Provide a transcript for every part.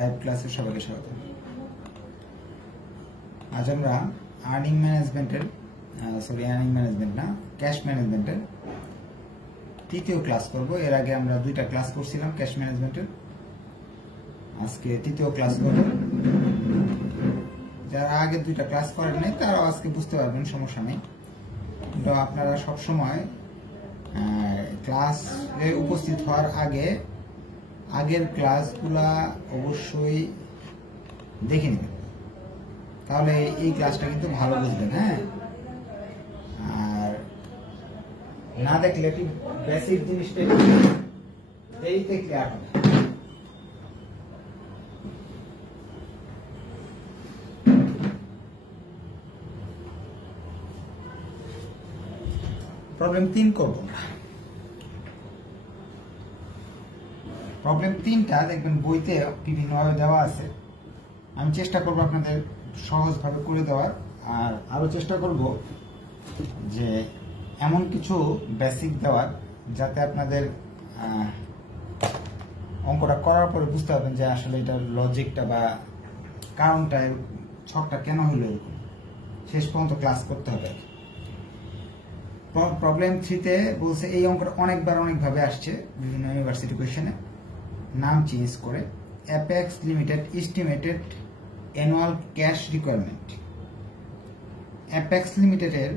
Live ক্লাসে সবাইকে স্বাগত। আজ আমরা আর্নিং ম্যানেজমেন্ট না, ক্যাশ ম্যানেজমেন্টের তৃতীয় ক্লাস করব। এর আগে আমরা দুইটা ক্লাস করছিলাম ক্যাশ ম্যানেজমেন্টের, আজকে তৃতীয় ক্লাস করব। যারা আগে দুইটা ক্লাস করেন নাই তারাও আজকে বুঝতে পারবেন, সমস্যা নেই। কিন্তু আপনারা সবসময় ক্লাসে উপস্থিত হওয়ার আগে আগের ক্লাসগুলা অবশ্যই দেখে নেবেন, তাহলে এই ক্লাসটা কিন্তু ভালো বুঝবেন। হ্যাঁ, আর না দেখলে কি বেসিক জিনিসটা এইতে ক্লিয়ার হবে। প্রবলেম 3 করব না। প্রবলেম 3টা দেখবেন বইতে বিভিন্নভাবে দেওয়া আছে। আমি চেষ্টা করব আপনাদের সহজভাবে করে দেওয়ার, আর আরো চেষ্টা করব যে এমন কিছু বেসিক দেওয়ার যাতে আপনাদের অঙ্কটা করার পরে বুঝতে পারবেন যে আসলে এটার লজিকটা বা কারণটা, ছকটা কেন হলো এরকম। শেষ পর্যন্ত ক্লাস করতে হবে। প্রবলেম 3তে বলছে এই অঙ্কটা অনেকবার অনেকভাবে আসছে বিভিন্ন ইউনিভার্সিটি কোয়েশ্চেনে, নাম চেঞ্জ করে। Apex limited estimated annual cash requirement. Apex লিমিটেডের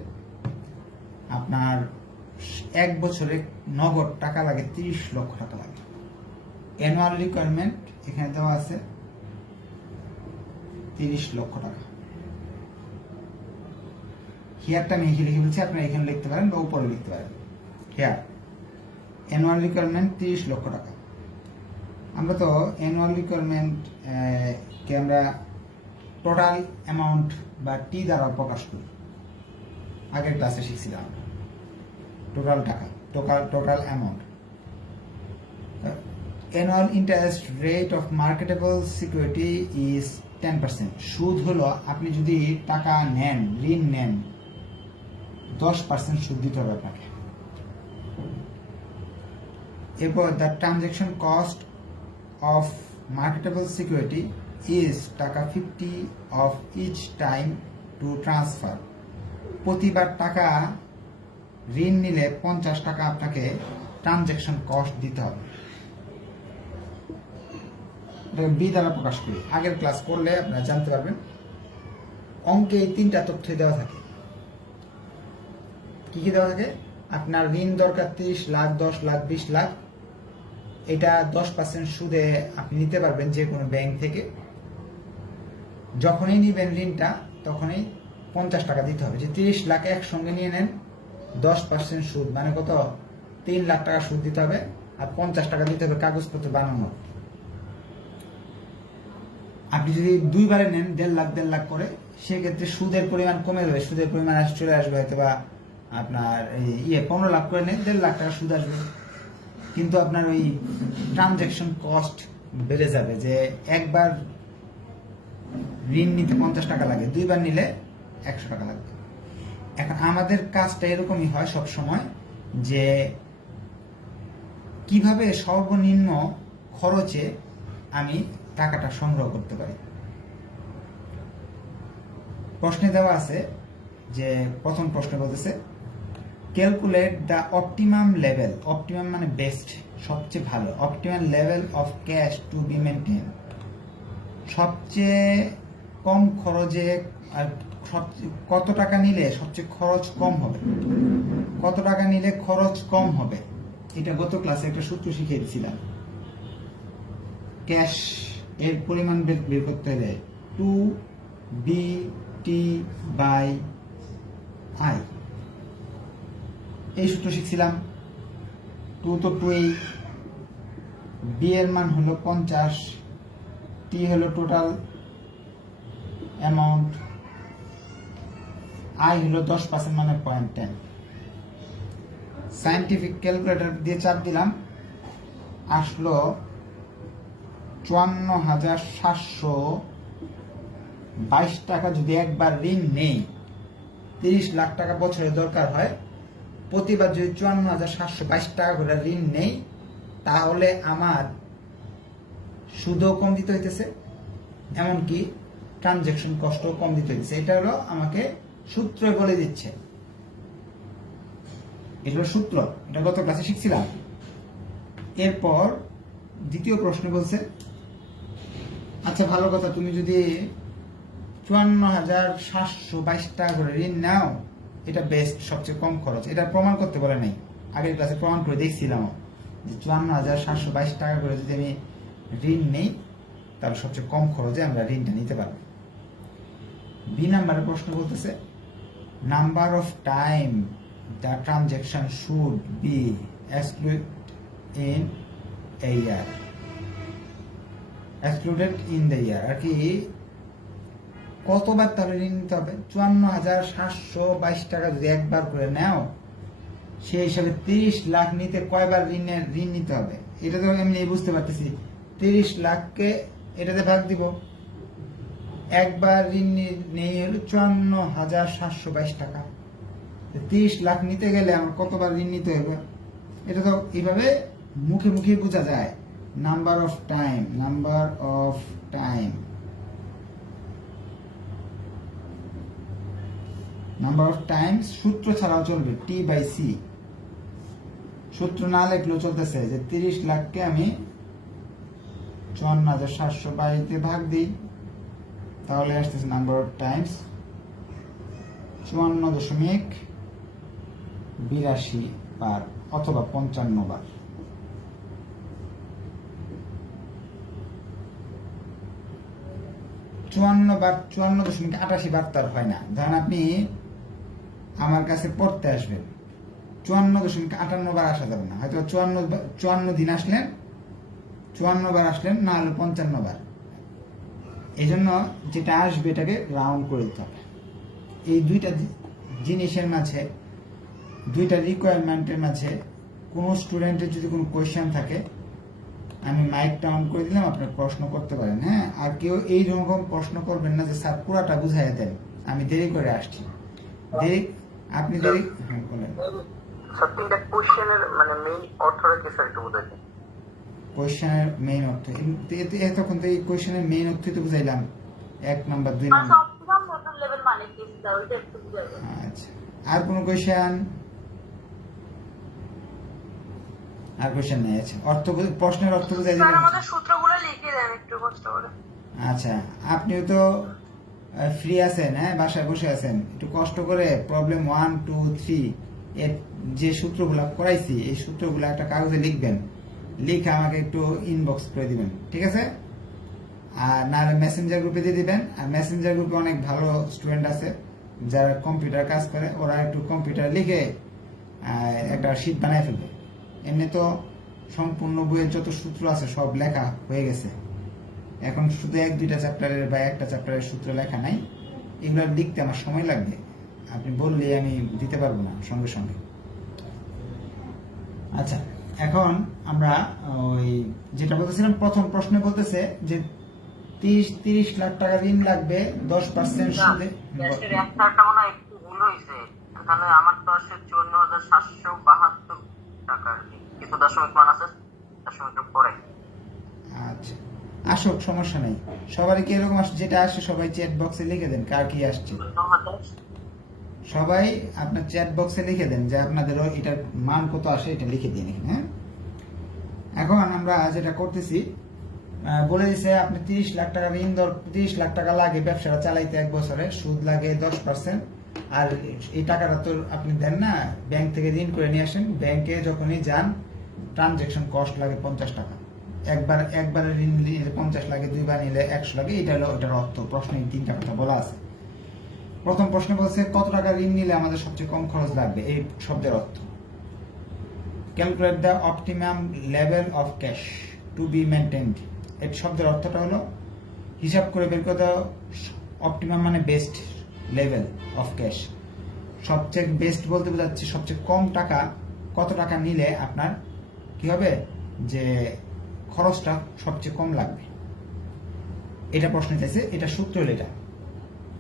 আপনার 1 বছরে নগদ টাকা লাগে 30 লক্ষ টাকা লাগে। অ্যানুয়াল রিকোয়ারমেন্ট এখানে দেওয়া আছে 30 লক্ষ টাকা। হেয়ারটা আমি এখানে লিখে বলছি, আপনারা এখানে লিখতে পারেন বা উপরে লিখতে পারেন। হেয়ার অ্যানুয়াল রিকোয়ারমেন্ট 30 লক্ষ টাকা। আমরা তো অ্যানুয়াল রিকোয়ারমেন্ট কে আমরা টোটাল অ্যামাউন্ট বা টি দ্বারা প্রকাশ করি। আগের ক্লাসে শিখছিলাম টোটাল টাকা, total amount. Annual interest rate of marketable security is 10%। সুদ হলো, আপনি যদি টাকা নেন, ঋণ নেন, 10% সুদ দিতে হবে আপনাকে। এরপর the transaction cost of marketable security is টাকা 50 of each time to transfer। প্রতিবার টাকা ঋণ নিলে 50 টাকা আপনাকে ট্রানজ্যাকশন কস্ট দিতে হবে। বি দ্বারা প্রকাশ করি। আগের ক্লাস করলে আপনারা জানতে পারবেন। অঙ্কে এই 3টা তথ্য দেওয়া থাকে। কি কি দেওয়া থাকে? আপনার ঋণ দরকার 30 লাখ, 10 লাখ, 20 লাখ। এটা 10% সুদে আপনি নিতে পারবেন যে কোনো ব্যাংক থেকে। যখনই নিবেন ঋণটা তখনই 50 টাকা দিতে হবে। যে 30 লাখ একসঙ্গে নিয়ে নেন, 10% সুদ মানে কত? 3 লাখ টাকা সুদ দিতে হবে, আর 50 টাকা দিতে হবে কাগজপত্র বানানো। আপনি যদি 2 বারে নেন 1.5 লাখ করে, সেক্ষেত্রে সুদের পরিমাণ কমে যাবে। সুদের পরিমাণ চলে আসবে হয়তো বা আপনার 15 লাখ করে নেন, 1.5 লাখ টাকা সুদ আসবে। কিন্তু আপনার ওই ট্রানজ্যাকশন কস্ট বেড়ে যাবে, যে একবার ঋণ নিতে 50 টাকা লাগে, 2 বার নিলে 100 টাকা লাগবে। এখন আমাদের কাজটা এরকমই হয় সব সময়, যে কিভাবে সর্বনিম্ন খরচে আমি টাকাটা সংগ্রহ করতে পারি। প্রশ্নে দেওয়া আছে যে প্রথম প্রশ্ন বলতেছে calculate the optimum level. Optimum মানে বেস্ট, সবচেয়ে ভালো। Optimum level of cash to be maintain. সবচেয়ে কম খরচে, আর কত টাকা নিলে সবচেয়ে খরচ কম হবে, কত টাকা নিলে খরচ কম হবে। এটা গত ক্লাসে একটা সূত্র শিখিয়ে দিয়েছিলাম। ক্যাশ এর পরিমাণ বের করতে হলে 2BT/I, এই সূত্র শিখছিলাম। 2 তো 2, বি এর মান হলো 50, টি হলো টোটাল অ্যামাউন্ট, আই হলো 10% মানে 0.10। সায়েন্টিফিক ক্যালকুলেটর দিয়ে চাপ দিলাম, আসলো 54,722 টাকা। যদি একবার ঋণ নেই, 30 লাখ টাকা বছরে দরকার হয়, প্রতিবার যদি 54,722 টাকা করে ঋণ নেই, তাহলে আমার সুদও কম দিতে হইতেছে, এমনকি ট্রানজেকশন কষ্টও কম দিতে হইতেছে। এটা হলো আমাকে সূত্র বলে দিচ্ছে, এটা হলো সূত্র, এটা গত ক্লাসে শিখছিলাম। এরপর দ্বিতীয় প্রশ্ন বলছে, আচ্ছা ভালো কথা, তুমি যদি 54,722 টাকা করে ঋণ নাও, এটা বেস্ট, সবচেয়ে কম খরচ। এটা প্রমাণ করতে বলে নাই, আগের ক্লাসে প্রমাণ করে দেখছিলাম যে 54,722 টাকা করে যদি আমি ঋণ নেই, তাহলে সবচেয়ে কম খরচে আমরা ঋণটা নিতে পারবো। বি নাম্বারের প্রশ্ন বলতেছে, number of time the transaction should be excluded in a year, excluded in the year, আর কি কতবার তাহলে ঋণ নিতে হবে? 54,722 টাকা যদি একবার করে নাও, সেই হিসাবে 30 লাখ নিতে কয়বার ঋণ নিতে হবে? এটা তো এমনি বুঝতে পারতেছি, 30 লাখকে এটাতে ভাগ দিব, একবার ঋণ নেই হলো 54,722 টাকা। 30 লাখ নিতে গেলে আমার কতবার ঋণ নিতে হবে? এটা তো এইভাবে মুখে মুখে বোঝা যায়। Number of time, number of time, number of Times সূত্র ছাড়াও চলবে, T/C। সূত্র না লেখলেও চলতেছে যে 30 লাখকে আমি 54,722 দিয়ে ভাগ দিই, তাহলে আসতেছে নাম্বার অফ টাইমস 54.82 বার অথবা 55 বার। 54.88 বার তার হয় না। ধরেন আপনি আমার কাছে পড়তে আসবেন, 54.58 বার আসা যাবে না, হয়তো 54 দিন আসলেন, 54 বার আসলেন, না হলে 55 বার। এই জন্য যেটা আসবে এটাকে রাউন্ড করে দিতে হবে। এই দুইটা জিনিসের মাঝে, দুইটা রিকোয়ারমেন্টের মাঝে কোনো স্টুডেন্টের যদি কোনো কোয়েশ্চেন থাকে, আমি মাইকটা অন করে দিলাম, আপনার প্রশ্ন করতে পারেন। হ্যাঁ, আর কেউ এই রকম প্রশ্ন করবেন না যে স্যার পুরাটা বুঝাই দেন, আমি দেরি করে আসছি। আপনি দেরি, হ্যাঁ বলেন। সত্যিটা কোশ্চেনের মানে মেইন অর্থটা কি স্যার একটু বুঝাই দেন। কোয়েশ্চেনের মেইন অর্থ এতক্ষণ তো এই কোয়েশ্চেনের মেইন অর্থ তো বুঝাইলাম, 1 নাম্বার 2 নাম্বার। আচ্ছা, আর কোনো কোয়েশ্চেন? আর কোয়েশ্চেন নেই। আচ্ছা, অর্থ প্রশ্নের অর্থ বুঝাই দিবেন। স্যার আমাদের সূত্রগুলো লিখে দেন একটু কষ্ট করে। আচ্ছা, আপনিও তো ফ্রি আছেন, হ্যাঁ বাসায় বসে আছেন, একটু কষ্ট করে প্রবলেম 1 2 3 এর যে সূত্রগুলো করাইছি, এই সূত্রগুলো একটা কাগজে লিখবেন, লিখে আমাকে একটু ইনবক্স করে দিবেন, ঠিক আছে? আর নাহলে মেসেঞ্জার গ্রুপে দিয়ে দিবেন। আর মেসেঞ্জার গ্রুপে অনেক ভালো স্টুডেন্ট আছে যারা কম্পিউটার কাজ করে, ওরা একটু কম্পিউটার লিখে একটা শীট বানায় ফেলবে। এমনি তো সম্পূর্ণ বইয়ের যত সূত্র আছে সব লেখা হয়ে গেছে, এখন শুধু 1-2টা চ্যাপ্টারের বা একটা চ্যাপ্টারের সূত্র লেখা নাই। এগুলো লিখতে আমার সময় লাগবে, আপনি বললে আমি দিতে পারবো না সঙ্গে সঙ্গে। আচ্ছা, এখন আমরা ওই যেটা বলতেছিলাম, প্রথম প্রশ্নে বলতেছে যে 30 লাখ টাকা ঋণ লাগবে 10% সুদে। একটা মনে হয় একটু ভুল হয়েছে, এখানে আমার তো আসছে 54,772 টাকা, কিছু দশমিক মান আছে, দশমিকের পরে। আচ্ছা, আসুক, সমস্যা নেই। সবারই কি এরকম আসছে? যেটা আসছে সবাই চ্যাট বক্সে লিখে দেন কার কি আসছে। সবাই আপনার চ্যাট বক্সে লিখে দেন যে আপনাদের এটার মান কত আসে, এটা লিখে দিন এখানে। হ্যাঁ, এখন আমরা যেটা করতেছি, বলে দিছে আপনি 30 লাখ টাকা ঋণ 30 লাখ টাকা লাগে ব্যবসাটা চালাইতে, 1 বছরে সুদ লাগে 10%। আর এই টাকাটা তো আপনি দেন না, ব্যাংক থেকে ঋণ করে নিয়ে আসেন, ব্যাংকে যখনই যান ট্রানজেকশন কস্ট লাগে 50 টাকা। একবারে ঋণ নিলে 50 লাগে, 2 বার নিলে 100 লাগে। এটা হলো ওটার অর্থ। প্রশ্নে 3টা কথা বলা আছে। প্রথম প্রশ্ন বলছে কত টাকা ঋণ নিলে আমাদের সবচেয়ে কম খরচ লাগবে, এই শব্দের অর্থ। Calculate the optimum level of cash to be maintained, এই শব্দের অর্থটা হলো হিসাব করে বের করতে। অপটিমাম মানে বেস্ট লেভেল অফ ক্যাশ, সবচেয়ে বেস্ট বলতে বোঝাচ্ছে সবচেয়ে কম টাকা, কত টাকা নিলে আপনার কি হবে, যে খরচটা সবচেয়ে কম লাগবে, এটা প্রশ্ন চাইছে। এটা সূত্র হলো, এটা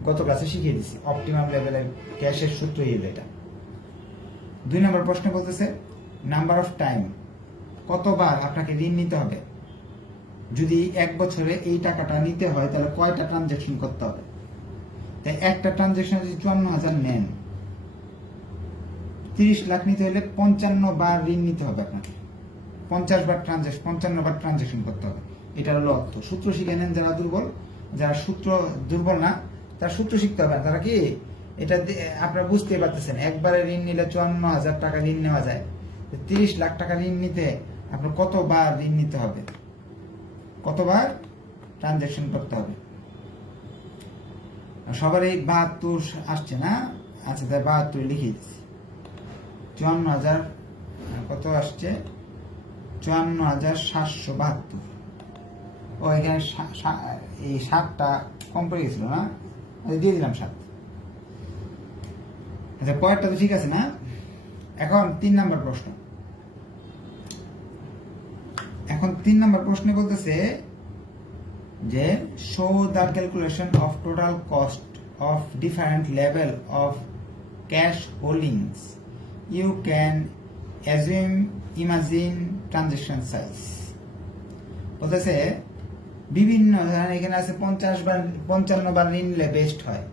গত ক্লাসে শিখিয়ে দিচ্ছি, অপটিমাম লেভেলের ক্যাশের সূত্র হলো এটা। 2 নম্বর প্রশ্ন বলতেছে নাম্বার অফ টাইম, কতবার আপনাকে ঋণ নিতে হবে। যদি 1 বছরে এই টাকাটা নিতে হয় তাহলে কয়টা ট্রানজাকশন করতে হবে? তাই একটা ট্রানজাকশন যদি 54,000 নেন, 30 লাখ নিতে হলে 55 বার ঋণ নিতে হবে আপনাকে। 55 বার ট্রানজাকশন করতে হবে। এটা হলো অর্থ। সূত্র শিখে নেন যারা দুর্বল, যারা সূত্র দুর্বল না তারা সূত্র শিখতে হবে। তারা কি এটা আপনারা বুঝতে পারতেছেন, একবারে ঋণ নিলে 54,000 টাকা ঋণ নেওয়া যায়। 30 লাখ টাকা ঋণ নিতে আপনার কতবার ঋণ নিতে হবে, কতবার ট্রানজাকশন করতে হবে? সবারই 72 আসছে না? আচ্ছা, তাই 72 লিখে দিচ্ছি। 54,000 কত আসছে? 54,772। ও এখানে এই 7টা কম পড়ে গেছিল না, দিয়ে দিলাম 7। আচ্ছা, পরেরটা তো ঠিক আছে না? এখন 3 নম্বর প্রশ্ন। এখন 3 নম্বর প্রশ্নে বলতেছে যে show the calculation of total cost of different level of cash holdings you can imagine transaction size. বলতেছে বিভিন্ন ধরেন এখানে আছে 55 বার ঋণ নিলে বেস্ট হয়।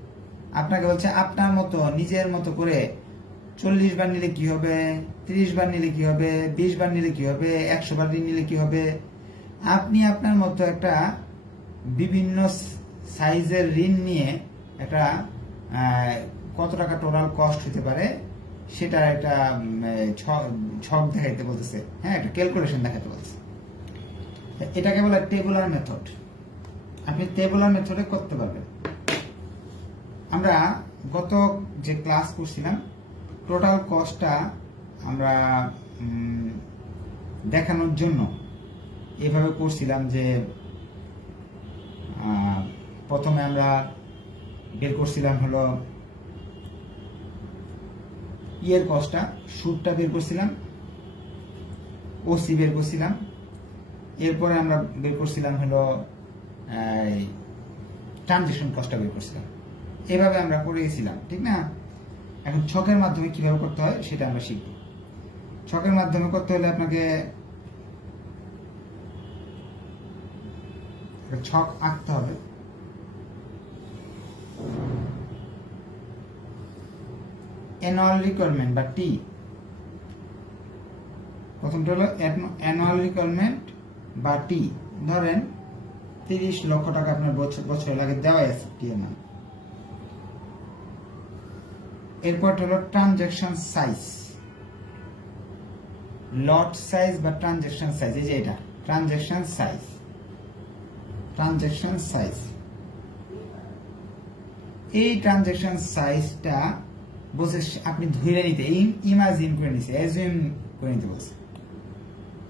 আপনাকে বলছে আপনার মতো নিজের মতো করে 40 বার নিলে কি হবে, 30 বার নিলে কি হবে, 20 বার নিলে কি হবে, 100 বার ঋণ নিলে কি হবে। আপনি আপনার মতো একটা বিভিন্ন সাইজের ঋণ নিয়ে একটা কত টাকা টোটাল কস্ট হতে পারে সেটা একটা ছক দেখাইতে বলতেছে। হ্যাঁ, একটা ক্যালকুলেশন দেখাতে বলতেছে। এটাকে বলে টেবুলার মেথড। আপনি টেবুলার মেথডে করতে পারবেন। আমরা গত যে ক্লাস করছিলাম টোটাল কস্টটা আমরা দেখানোর জন্য এভাবে করছিলাম যে প্রথমে আমরা বের করছিলাম হলো ইয়ের কস্টটা, সুদটা বের করছিলাম, ওসি বের করছিলাম, এরপরে আমরা বের করছিলাম হলো ট্রানজাকশন কস্টটা বের করছিলাম। এভাবে আমরা করে গেছিলাম, ঠিক না? এখন ছকের মাধ্যমে কিভাবে করতে হয় সেটা আমরা শিখব। ছকের মাধ্যমে করতে হলে আপনাকে ছক আঁকতে হবে। অ্যানুয়াল রিকোয়ারমেন্ট বা টি, প্রথমটা হলো অ্যানুয়াল রিকোয়ারমেন্ট বা টি। ধরেন 30 লক্ষ টাকা আপনার বছরে লাগে, দেওয়া আছে টি এর নাম। এরপর হলো ট্রানজাকশন সাইজ, লট সাইজ বা ট্রানজাকশন সাইজ। এই যে এটা ট্রানজাকশন সাইজ, ট্রানজাকশন সাইজ। এই ট্রানজাকশন সাইজটা বলছে আপনি ধরে নিতে, ইমাজিন করে নিতে, অ্যাজিউম করে নিতে বলছে।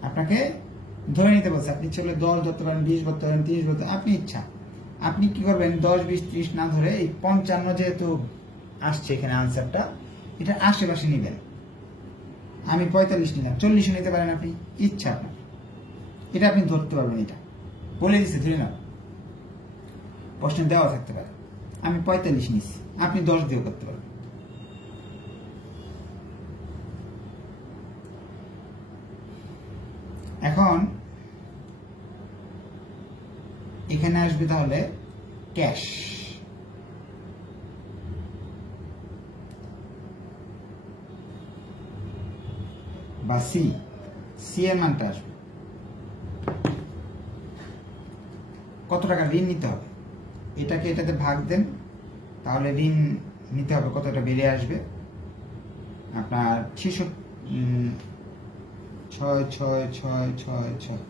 আপনাকে ধরে নিতে বলছে। আপনি চলে 10 ধরতে পারেন, 20 ধরতে পারেন, 30 ধরতে, আপনি ইচ্ছা। আপনি কি করবেন, 10, 20, 30 না ধরে এই 55 যেহেতু আসছে এখানে আনসারটা, এটা আশেপাশে নিবেন। আমি 45 নিলাম, 40 নিতে পারেন আপনি, ইচ্ছা আপনার। এটা আপনি ধরতে পারবেন। এটা বলে দিচ্ছে, ধরে নাও। প্রশ্নে দেওয়া থাকতে পারে। আমি 45 নিচ্ছি, আপনি 10 দিয়েও করতে পারবেন। এখন এখানে আসবে তাহলে ক্যাশ বা সি এর মানটা আসবে। কত টাকা ঋণ নিতে হবে এটাকে এটাতে ভাগ দেন, তাহলে ঋণ নিতে হবে কতটা বেরিয়ে আসবে আপনার 66666।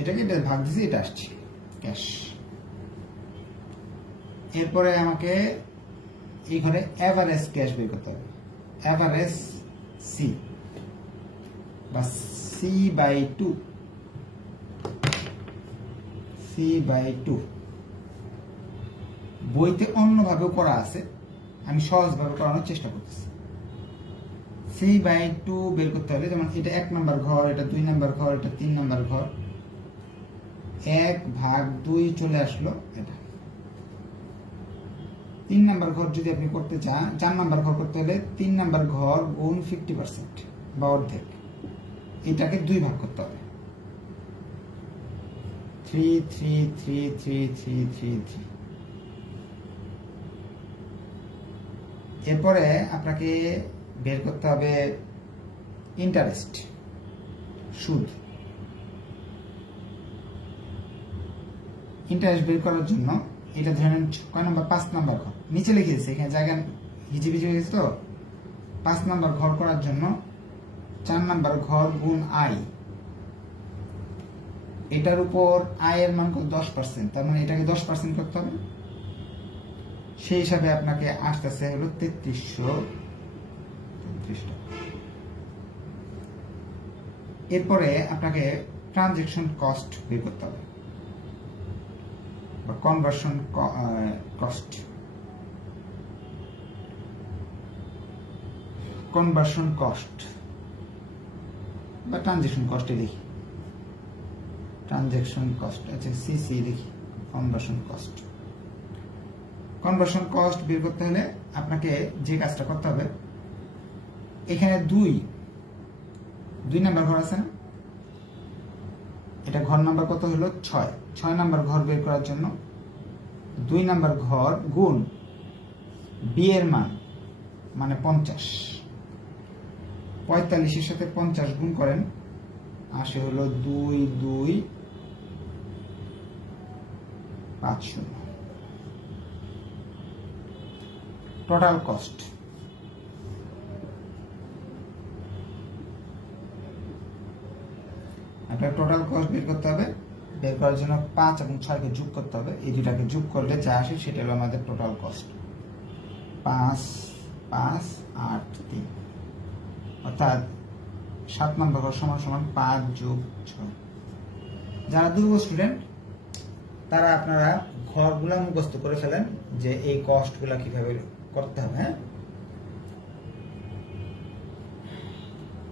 এটাকে এটা ভাগ দিছি, এটা আসছে ক্যাশ। এরপরে আমাকে এই ঘরে এভারেজ ক্যাশ বের করতে হবে। এভারেজ সি বা C/2, C/2। বইতে অন্যভাবেও করা আছে, আমি সহজভাবে করানোর চেষ্টা করতেছি। C/2 বের করতে হলে যেমন এটা 1 নম্বর ঘর, এটা 2 নম্বর ঘর, এটা 3 নম্বর ঘর, 1/2 চলে আসলো। এটা 3 নম্বর ঘর যদি আপনি করতে চান, 4 নম্বর ঘর করতে হলে 3 নম্বর ঘর গুণ 50% বা অর্ধেক, এটাকে 2 ভাগ করতে হবে। 3333333। এরপরে আপনাকে বের করতে হবে ইন্টারেস্ট, সুদ। ইন্টারেস্ট বের করার জন্য এটা ধরে নেন কয় নাম্বার, 5 নাম্বার ঘর নিচে লিখে দিচ্ছে, এখানে জায়গা হিজিবিজি হয়ে গেছে তো। 5 নাম্বার ঘর করার জন্য 4 নাম্বার ঘর গুণ আয়, এটার উপর আয়ের মান 10%, তার মানে এটাকে 10% করতে হবে। সেই হিসাবে আপনাকে আসতেছে হলো 3333 টাকা। এরপরে আপনাকে ট্রানজেকশন কস্ট বের করতে হবে বা কনভার্সন কস্ট। কনভার্সন কস্ট বা ট্রানজেকশন কস্টে লিখি, ট্রানজেকশন কস্ট, আচ্ছা সিসি লিখি, কনভার্সন কস্ট। কনভার্সন কস্ট বের করতে হলে আপনাকে যে কাজটা করতে হবে, এখানে দুই নাম্বার ঘর আছে না, এটা ঘর নাম্বার কত হলো 6 নাম্বার ঘর বের করার জন্য 2 নাম্বার ঘর গুণ বি এর মান মানে 50, 45-এর সাথে 50 গুণ করেন, আসে হলো 2250। টোটাল কস্ট, আপনার টোটাল কস্ট বের করতে হবে। বের করার জন্য 5 এবং 6কে যোগ করতে হবে, এই দুটাকে যোগ করলে যা আসে সেটা হলো আমাদের টোটাল কস্ট। 5 5 8 3, অর্থাৎ 7 নম্বর ঘর সমান সমান 5 যোগ 6। যারা দুর্বল স্টুডেন্ট তারা আপনারা ঘরগুলা মুখস্থ করে ফেলেন যে এই কস্টগুলা কিভাবে করতে হবে। হ্যাঁ,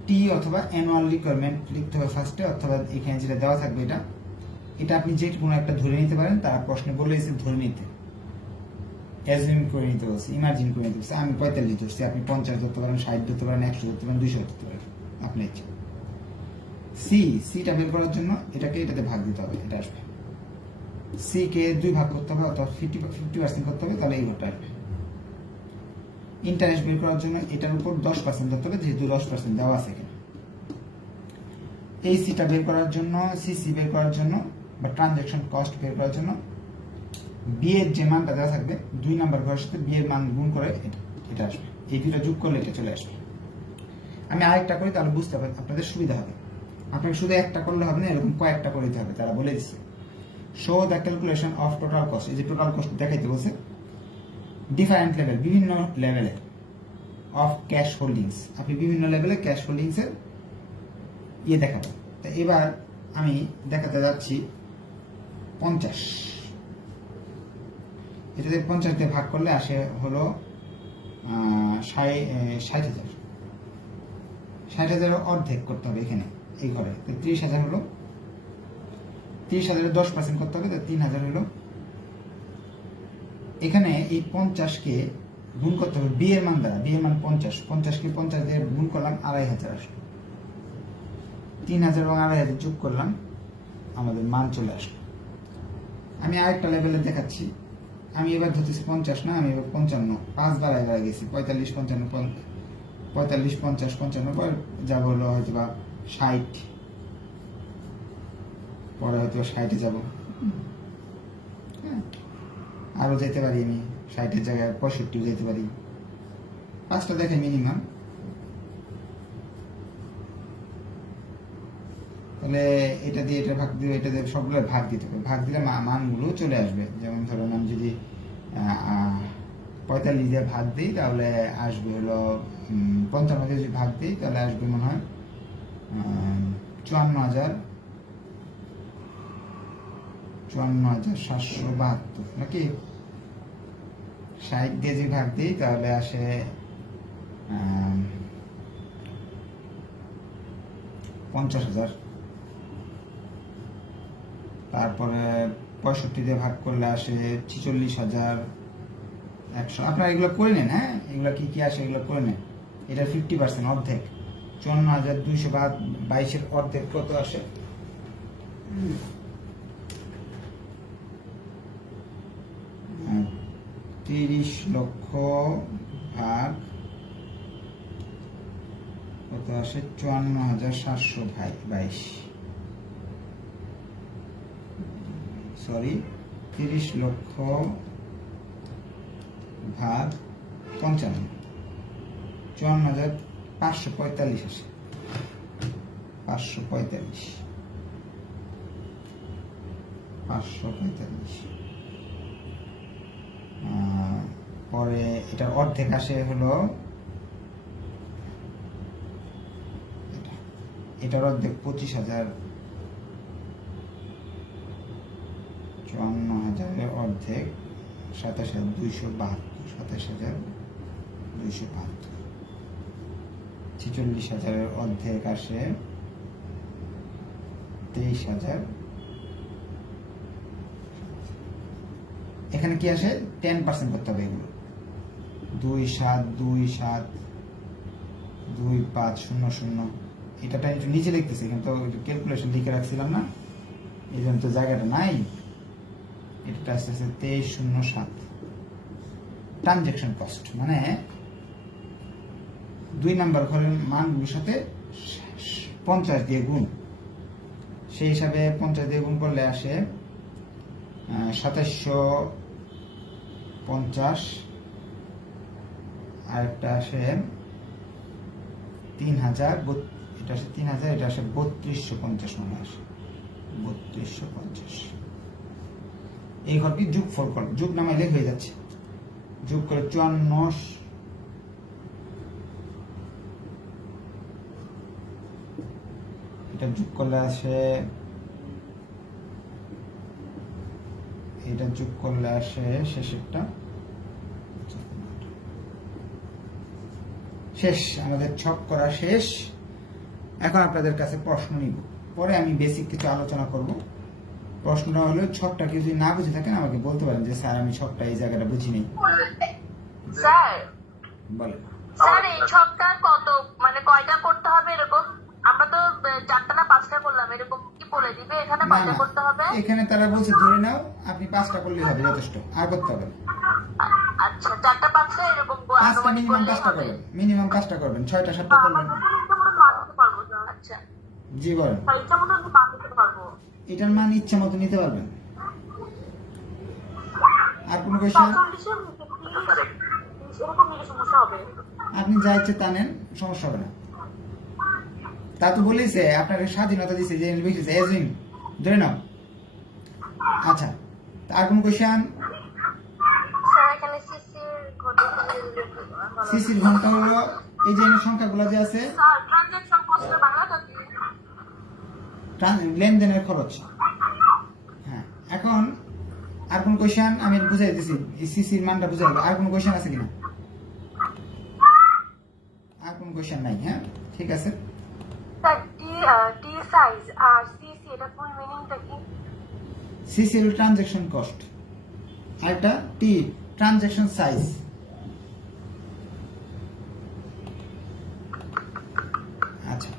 টি অথবা অ্যানুয়াল রিকোয়ারমেন্ট লিখতে হবে ফার্স্টে, অথবা এখানে যেটা দেওয়া থাকবে এটা আপনি যে কোনো একটা ধরে নিতে পারেন। তারা প্রশ্নে বলেছে ধরে নিতে, অ্যাজিউম করে নিতে বলছে, ইমাজিন করে নিতে বলছে। আমি 45 ধরছি, আপনি 50 ধরতে পারেন, 60 ধরতে পারেন, 100 ধরতে পারেন, 200 ধরতে পারেন, আপনি ইচ্ছা। সিটা বের করার জন্য এটাতে ভাগ দিতে হবে, এটা আসবে। সি কে 2 ভাগ করতে হবে, অথবা 50% করতে হবে, তাহলে এই ঘরটা আসবে। ইন্টারেস্ট বের করার জন্য এটার উপর 10% ধরতে হবে, যেহেতু 10% দেওয়া আছে এখানে। এই সিটা বের করার জন্য, সিসি বের করার জন্য বা ট্রানজ্যাকশন কস্ট বের করার জন্য বি এর যে মানটা দেওয়া থাকবে 2 নাম্বার ঘরের সাথে বি এর মান গুণ করে এটা আসবে। এই দুটো যোগ করলে এটা চলে আসবে। আমি আরেকটা করি, তাহলে বুঝতে পারবেন, আপনাদের সুবিধা হবে। আপনাকে শুধু একটা করলে হবে না, এরকম কয়েকটা করে দিতে হবে। তারা বলে দিচ্ছে show the calculation of total cost, এই যে টোটাল কস্ট দেখাইতে বলছে, ডিফারেন্ট লেভেল, বিভিন্ন লেভেলে অফ ক্যাশ হোল্ডিংস। আপনি বিভিন্ন লেভেলে ক্যাশ হোল্ডিংস এর দেখাবেন। তো এবার আমি দেখাতে যাচ্ছি 50, এটাতে 50 দিয়ে ভাগ করলে আসে হলো 60,000। 60,000 অর্ধেক করতে হবে এখানে এই ঘরে, 30,000 হলো। 30,000-এর 10% করতে হবে, 3,000 হলো। এখানে এই 50কে গুণ করতে হবে বি এর মান দ্বারা, বি এর মান 50কে 50 দিয়ে গুণ করলাম, 2,500 আসলো। 3,000 এবং 2,500 যোগ করলাম, আমাদের মান চলে আসলো। আমি আরেকটা লেভেলে দেখাচ্ছি। আমি এবার ধরতেছি 50 না, আমি এবার 55, 5 বাড়ায় গেছি, 45 55 45 50 55 পর যাবো হলো হয়তো বা 60, পরে হয়তো 60-এ যাবো। আরো যেতে পারি, আমি 60-এর জায়গায় 65 যেতে পারি। 5টা দেখে মিনিমাম। তাহলে এটা দিয়ে এটা ভাগ দিবে, এটা দিয়ে সবগুলো ভাগ দিতে হবে। ভাগ দিলে মানগুলো চলে আসবে। যেমন ধরুন আমি যদি 45 দিয়ে ভাগ দিই, তাহলে আসবে হলো 55 দিয়ে যদি ভাগ দিই, তাহলে আসবে মনে হয় 54,772 নাকি। 60 দিয়ে যদি ভাগ দিই, তাহলে আসে 50,000। তারপরে 65 দিয়ে ভাগ করলে আসে 46,100। আপনারা এগুলো করে নেন। হ্যাঁ, এগুলো কি কি আসে এগুলো করে নেন। এটা 50% অর্ধেক, 54,222-এর অর্ধেক কত আসে? 30 লক্ষ ভাগ কত আসে 54,722 সরি 30 লক্ষ ভাগ 55 54,545 আসে 545 পরে এটার অর্ধেক আসে হলো এটার অর্ধেক 25,000 54,000 অর্ধেক 27,272 27,272 46,000 অর্ধেক আসে 23,000 এখানে কি আসে 10% করতে হবে এগুলো 27272500 এটা একটু নিচে লিখতেছি কিন্তু ক্যালকুলেশন লিখে রাখছিলাম না এই জন্য তো জায়গাটা নাই এটা আসছে 2307 ট্রানজেকশন কস্ট মানে 2 নাম্বার ঘরের মানগুলোর সাথে 50 দিয়ে গুণ সেই হিসাবে 50 দিয়ে গুণ করলে আসে 2750 আর একটা আসে 3000 এটা আসে 3000 এটা আসে 3250 মনে আসে 3250 এই ঘরটি যোগ ফল কর যোগ নামাইলে হয়ে যাচ্ছে যোগ করে 54 এটা যোগ করলে আসে এটা যোগ করলে আসে শেষেরটা শেষ আমাদের ছক করা শেষ এখন আপনাদের কাছে প্রশ্ন নিব পরে আমি বেসিক কিছু আলোচনা করব প্রশ্নটা হলো ছকটা কি যদি না বুঝে থাকেন আমাকে বলতে পারেন যে স্যার আমি ছকটা এই জায়গাটা বুঝি নেই স্যার বলেন স্যার এই ছকটা কত মানে কয়টা করতে হবে এরকম আমরা তো 4টা না 5টা করলাম এরকম কি বলে দিবে এখানে না কয়টা না করতে হবে এখানে তারা বলছে ধরে নাও আপনি 5টা করলেই হবে যথেষ্ট আর করতে হবে না। আচ্ছা 4টা 5টা এরকম 5টা মিনিমাম 5টা করবেন মিনিমাম 5টা করবেন 6টা 7টা করবেন আচ্ছা জি বলেন ইচ্ছা মতো আমি বানাতে পারবো এটার মান ইচ্ছা মতো নিতে পারবেন আর কোনো কোয়েশ্চেন এরকম নিলে সমস্যা হবে আপনি যা ইচ্ছে তা নেন সমস্যা হবে না তা তো বলেছে আপনাকে স্বাধীনতা দিচ্ছে যে লিখেছে এজিং ধরে নাও আচ্ছা আর কোনো কোয়েশ্চেন স্যার এখানে সিসির ঘন্টা হলো এই যে সংখ্যাগুলো যে আছে স্যার ট্রানজাকশন কস্ট বাংলাটা কি লেনদেনের খরচ হ্যাঁ এখন আর কোন কোয়েশ্চেন আমি বুঝাই দিছি এই সিসির মানটা বুঝাই আর কোন কোয়েশ্চেন আছে কিনা আর কোন কোয়েশ্চেন নাই হ্যাঁ ঠিক আছে স্যার টি সাইজ আর সিসি এটা ফুল মিনিংটা কি সিসি হলো ট্রানজাকশন কস্ট আর এটা টি ট্রানজাকশন সাইজ আচ্ছা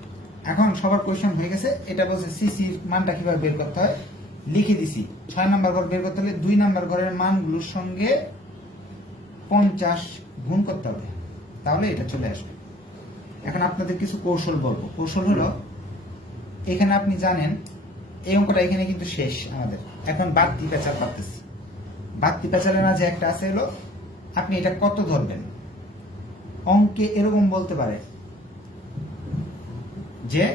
এখন সবার কোয়েশ্চেন হয়ে গেছে এটা বলছে সিসির মানটা কিভাবে বের করতে হয় লিখে দিছি 6 নাম্বার ঘর বের করতে হলে 2 নাম্বার ঘরের মানগুলোর সঙ্গে 50 গুণ করতে হবে তাহলে এটা চলে আসবে এখন আপনাদের কিছু কৌশল বলবো কৌশল হলো এখানে আপনি জানেন এই অঙ্কটা এখানে কিন্তু শেষ আমাদের এখন বাড়তি পেঁচাল পারতেছি বাড়তি পেঁচালের মাঝে একটা আছে হলো আপনি এটা কত ধরবেন অঙ্কে এরকম বলতে পারে যে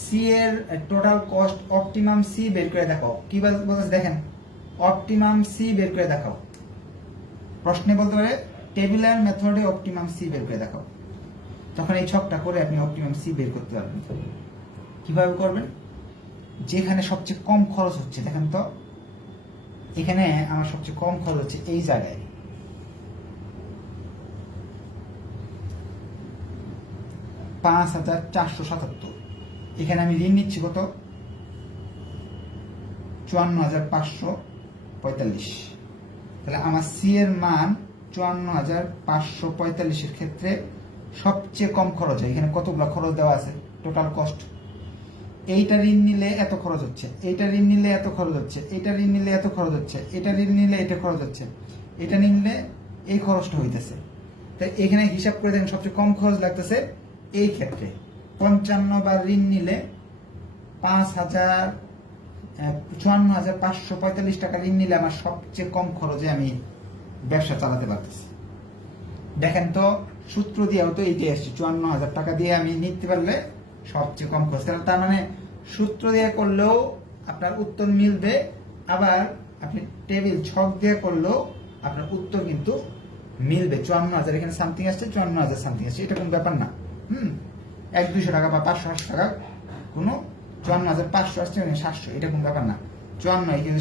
সি এর টোটাল কস্ট অপটিমাম সি বের করে দেখাও কি বলতেছে দেখেন অপটিমাম সি বের করে দেখাও প্রশ্নে বলতে পারে টেবিলার মেথডে অপটিমাম সি বের করে দেখাও তখন এই ছকটা করে আপনি অপটিমাম সি বের করতে পারবেন কিভাবে করবেন যেখানে সবচেয়ে কম খরচ হচ্ছে দেখেন তো এখানে আমার সবচেয়ে কম খরচ হচ্ছে এই জায়গায় 5,477 এখানে আমি ঋণ নিচ্ছি কত 54,545 তাহলে আমার সি এর মান 54,545 এর ক্ষেত্রে সবচেয়ে কম খরচ হয় এখানে কতগুলো খরচ দেওয়া আছে টোটাল কস্ট এইটা ঋণ নিলে এত খরচ হচ্ছে এইটা ঋণ নিলে এত খরচ হচ্ছে এইটা ঋণ নিলে এত খরচ হচ্ছে এটা ঋণ নিলে এটা খরচ হচ্ছে এটা নিলে এই খরচটা হইতেছে। তাই এখানে হিসাব করে দেখেন সবচেয়ে কম খরচ লাগতেছে এই ক্ষেত্রে 55 বার ঋণ নিলে 54,545 টাকা ঋণ নিলে আমার সবচেয়ে কম খরচে আমি ব্যবসা চালাতে পারতেছি। দেখেন তো সূত্র দিয়েও তো এইটাই আসছে, 54,000 টাকা দিয়ে আমি নিতে পারলে সবচেয়ে কম খরচ। তার মানে সূত্র দিয়ে করলেও আপনার উত্তর মিলবে, আবার আপনি টেবিল ছক দিয়ে করলেও আপনার উত্তর কিন্তু মিলবে। 54,000 এখানে সামথিং আসছে, 54,000 সামথিং আসছে, এটা কোনো ব্যাপার না। 100-200 টাকা বা 500 টাকা কোনো 54,500 আসছে 700, এটা কোনো ব্যাপার না। 54 কিন্তু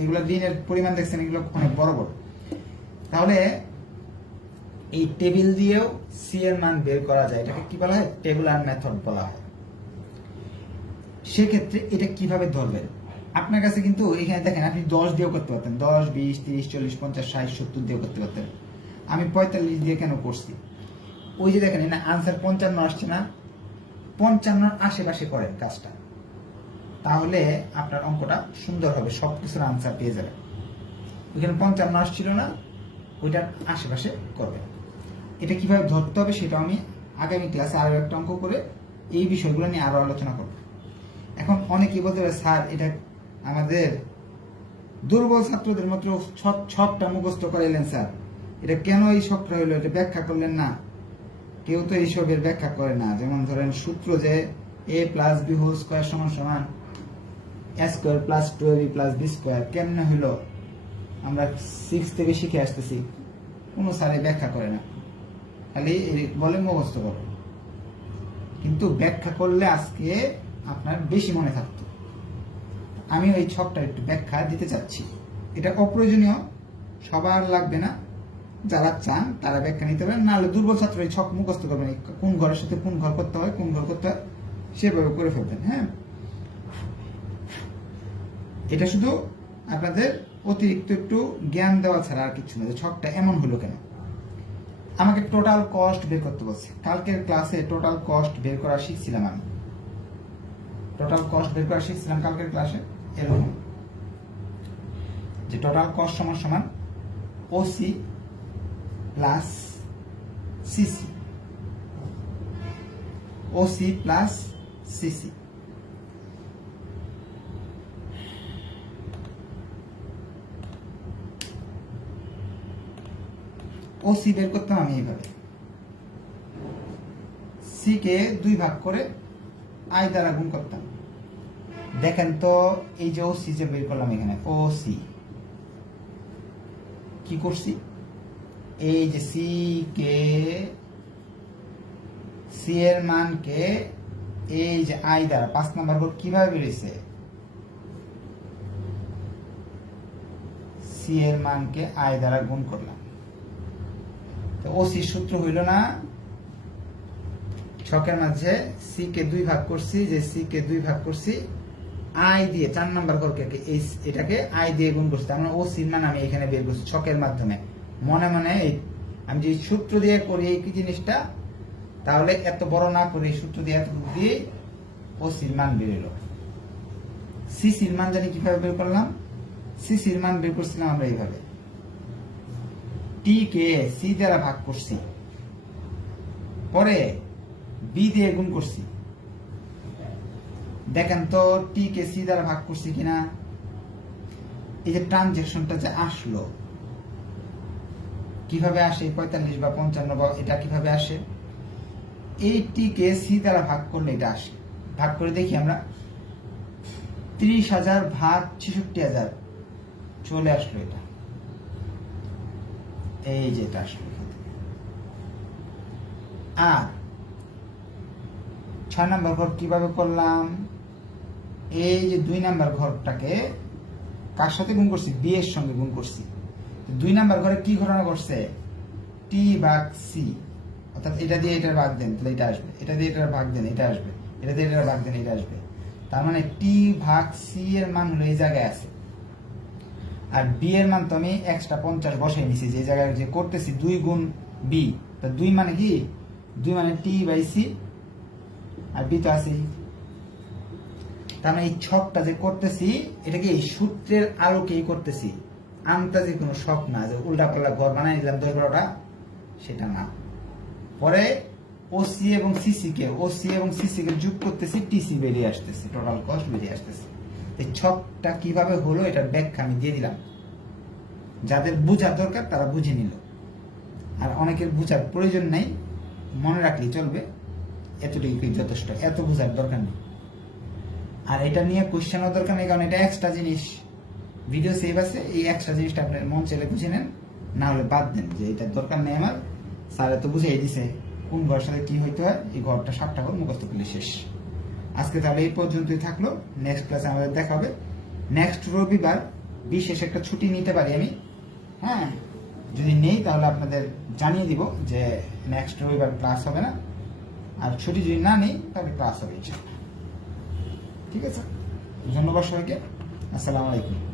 এগুলো ঋণের পরিমাণ দেখছেন, এগুলো অনেক বড় বড়। তাহলে এই টেবিল দিয়েও সি এর মান বের করা যায়, এটাকে কি বলা হয়? টেবুলার মেথড বলা হয়। সেক্ষেত্রে এটা কিভাবে ধরবেন? আপনার কাছে কিন্তু এখানে দেখেন আপনি 10 দিয়েও করতে পারতেন, 10, 20, 30, 40, 50, 60, 70 দিয়েও করতে পারতেন। আমি 45 দিয়ে কেন করছি? ওই যে দেখেন না আনসার 55 আসছে না, 55 আশেপাশে করেন কাজটা, তাহলে আপনার অঙ্কটা সুন্দর হবে, সবকিছুর আনসার পেয়ে যাবেন। ওইখানে 55 আসছিল না, ওইটার আশেপাশে করবেন। এটা কিভাবে ধরতে হবে সেটা আমি আগামী ক্লাসে আরো একটা অঙ্ক করে এই বিষয়গুলো নিয়ে আরো আলোচনা করব। এখন অনেকেই বলতে পারে স্যার এটা আমাদের দুর্বল ছাত্রদের মাত্র ছকটা মুখস্থ করাইলেন স্যার, এটা কেন এই ছকটা হইলো, এটা ব্যাখ্যা করলেন না। কেউ তো এইসবের ব্যাখ্যা করে না। যেমন ধরেন সূত্র যে a plus B whole square সমান সমান a square plus 12b plus B square কেমনে হইলো, আমরা 6 থেকে শিখে আসতেছি, কোনো স্যারে ব্যাখ্যা করে না, খালি বলে মুখস্থ করো। কিন্তু ব্যাখ্যা করলে আজকে আপনার বেশি মনে থাকতো। আমি ওই ছকটা একটু ব্যাখ্যা দিতে চাচ্ছি। এটা অপ্রয়োজনীয়, সবার লাগবে না, যারা চান তারা ব্যাখ্যা নিতে পারেন, নাহলে দুর্বল ছাত্র এই ছক মুখস্থ করবেন, কোন ঘরের সাথে কোন ঘর করতে হয়, কোন ঘর করতে হয় সেভাবে করে ফেলবেন। হ্যাঁ, এটা শুধু আপনাদের অতিরিক্ত একটু জ্ঞান দেওয়া ছাড়া আর কিছু না, যে ছকটা এমন হলো কেন। আমাকে টোটাল কস্ট বের করতে বলছে। কালকের ক্লাসে টোটাল কস্ট বের করা শিখছিলাম, আমি টোটাল কস্ট বের করা শিখছিলাম কালকের ক্লাসে। এরকম যে টোটাল কস্ট সমান সমান OC plus CC, OC plus CC. OC বের করতাম আমি এইভাবে, সি কে 2 ভাগ করে আই দ্বারা গুণ করতাম। দেখেন তো এই যে ওসি যে বের করলাম, এখানে ওসি কি করছি, এই যে সি এর মানকে এই যে আই দ্বারা 5 নাম্বার ঘর কিভাবে বেরিয়েছে, সি এর মানকে আই দ্বারা গুণ করলাম। তো ওসি সূত্র হইল না, ছকের মাঝে সি কে 2 ভাগ করছি, যে সি কে 2 ভাগ করছি আই দিয়ে 4 নাম্বার ঘরকে এটাকে আই দিয়ে গুণ করছি, তার মানে ওসির মান আমি এখানে বের করছি ছকের মাধ্যমে। মনে মনে আমি যে সূত্র দিয়ে করি এই কি জিনিসটা, তাহলে এত বড় না করে সূত্র দিয়ে এত দিয়ে ওসির মান বের এলো। সিসির মান জানি কিভাবে বের করলাম, সিসির মান বের করছিলাম আমরা এইভাবে, টি কে সি দ্বারা ভাগ করছি, পরে বি দিয়ে গুণ করছি। দেখেন তো টি কে সি দ্বারা ভাগ করছি কিনা, এই যে ট্রানজেকশনটা যে আসলো কিভাবে আসে, 45 বা 55 বা এটা কিভাবে আসে, এই টি কে সি দ্বারা ভাগ করলে এটা আসে। ভাগ করে দেখি আমরা, 30,000 ভাগ 66,000 চলে আসলো, এটা এই যে এটা আসলো। আর 6 নাম্বার ঘর কিভাবে করলাম, এই যে 2 নাম্বার ঘরটাকে কার সাথে গুণ করছি, বি এর সঙ্গে গুণ করছি। 2 নাম্বার ঘরে কি ঘটনা করছে, টি ভাগ সি, অর্থাৎ এটা দিয়ে এটার ভাগ দেন তাহলে এটা আসবে, এটা দিয়ে এটার ভাগ দেন এটা আসবে, এটা দিয়ে এটার ভাগ দেন এটা আসবে। তার মানে টি ভাগ সি এর মান হলো এই জায়গায় আছে, আর বি এর মান তো আমি এক্সট্রা 50 বসাই নিছি, যে জায়গায় যে করতেছি 2 গুণ বি, তো 2 মানে কি, 2 মানে টি বাই সি, আর বি তো আছে। তার মানে এই ছকটা যে করতেছি এটাকে এই সূত্রের আলোকেই করতেছি, আন্তাজে কোনো শখ না যে উল্টা পাল্লা ঘর বানাই নিলাম 10-12টা, সেটা না। পরে ওসি এবং সিসি কে যোগ করতেছি, টিসি বেরিয়ে আসতেছে, টোটাল কস্ট বেরিয়ে আসতেছে। এই ছকটা কিভাবে হলো এটার ব্যাখ্যা আমি দিয়ে দিলাম, যাদের বোঝার দরকার তারা বুঝে নিল, আর অনেকের বোঝার প্রয়োজন নেই, মনে রাখলেই চলবে, এতটুকুই যথেষ্ট, এত বোঝার দরকার নেই। আর এটা নিয়ে কোশ্চেনও দরকার নেই, কারণ এটা এক্সট্রা জিনিস, ভিডিও সেভ আছে, এই এক্সট্রা জিনিসটা আপনার মন চাইলে বুঝে নেন, না হলে বাদ দেন যে এটা দরকার নেই আমার, স্যারে তো বুঝিয়ে দিছে কোন ঘরের সাথে কি হইতে হয়, এই ঘরটা 7টা ঘর মুখস্থ করলে শেষ। আজকে তাহলে এই পর্যন্তই থাকলো, নেক্সট ক্লাসে আমাদের দেখা হবে। নেক্সট রবিবার বিশেষ একটা ছুটি নিতে পারি আমি, হ্যাঁ, যদি নেই তাহলে আপনাদের জানিয়ে দিব যে নেক্সট রবিবার ক্লাস হবে না, আর ছুটি যদি না নেই তাহলে ক্লাস হবে, ঠিক আছে? ধন্যবাদ সবাইকে, আসসালামু আলাইকুম।